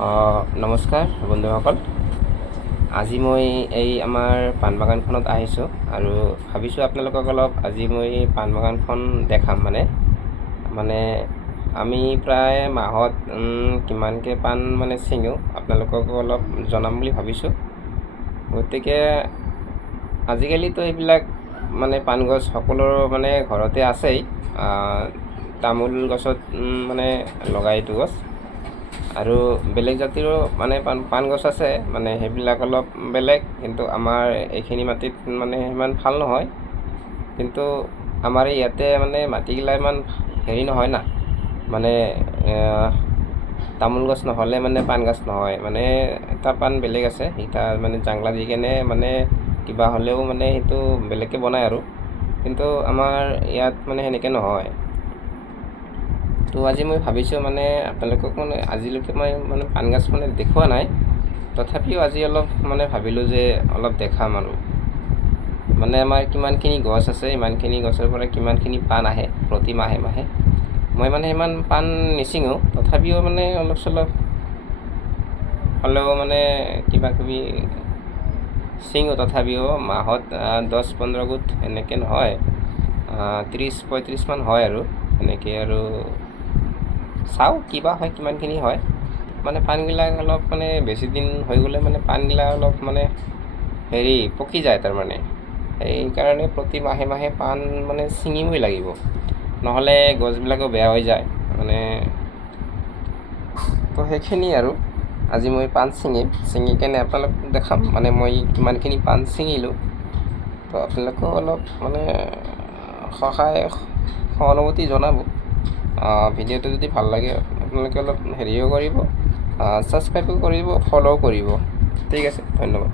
নমস্কাৰ বন্ধুসকল। আজি মই এই আমাৰ পাণ বাগানখনত আহিছোঁ আৰু ভাবিছোঁ আপোনালোকক অলপ আজি মই পাণ বাগানখন দেখাম। মানে আমি প্ৰায় মাহত কিমানকৈ পাণ ছিঙো আপোনালোকক অলপ জনাম বুলি ভাবিছোঁ। গতিকে আজিকালিতো এইবিলাক পাণ গছ সকলোৰ ঘৰতে আছেই। তামোল গছত লগাই এইটো গছ আৰু বেলেগ জাতিৰো পাণ গছ আছে, সেইবিলাক অলপ বেলেগ, কিন্তু আমাৰ এইখিনি মাটিত সিমান ভাল নহয়। কিন্তু আমাৰ ইয়াতে মাটিগিলা ইমান হেৰি নহয় না, তামোল গছ নহ'লে পাণ গছ নহয়, এটা পাণ বেলেগ আছে, সেইটা জাংলা দি কেনে কিবা হ'লেও সেইটো বেলেগকৈ বনায় আৰু। কিন্তু আমাৰ ইয়াত সেনেকৈ নহয়। তো আজি মই ভাবিছোঁ আপোনালোকক আজিলৈকে মই পাণ গছ দেখুওৱা নাই, তথাপিও আজি অলপ ভাবিলোঁ যে অলপ দেখাম আৰু। আমাৰ কিমানখিনি গছ আছে, ইমানখিনি গছৰ পৰা কিমানখিনি পাণ আহে প্ৰতি মাহে মাহে। মই ইমান পাণ নিচিঙো, তথাপিও অলপ চলপ হ'লেও কিবা কিবি চিঙো। তথাপিও মাহত 10-15 গোট এনেকৈ নহয়, 30-35 মান হয় আৰু এনেকৈ। আৰু চাওঁ কিবা হয়, কিমানখিনি হয়। পাণবিলাক অলপ বেছি দিন হৈ গ'লে পাণবিলাক অলপ পকি যায় তাৰমানে। সেইকাৰণে প্ৰতি মাহে মাহে পাণ ছিঙিবই লাগিব, নহ'লে গছবিলাকো বেয়া হৈ যায় তো সেইখিনি আৰু। আজি মই পাণ ছিঙি কেনে আপোনালোকক দেখাম মই কিমানখিনি পাণ ছিঙিলোঁ। তো আপোনালোকেও অলপ সহানুভূতি জনাব। ভিডিঅ'টো যদি ভাল লাগে আপোনালোকে অলপ হেৰিও কৰিব, ছাবস্ক্ৰাইবো কৰিব, ফ'ল' কৰিব। ঠিক আছে, ধন্যবাদ।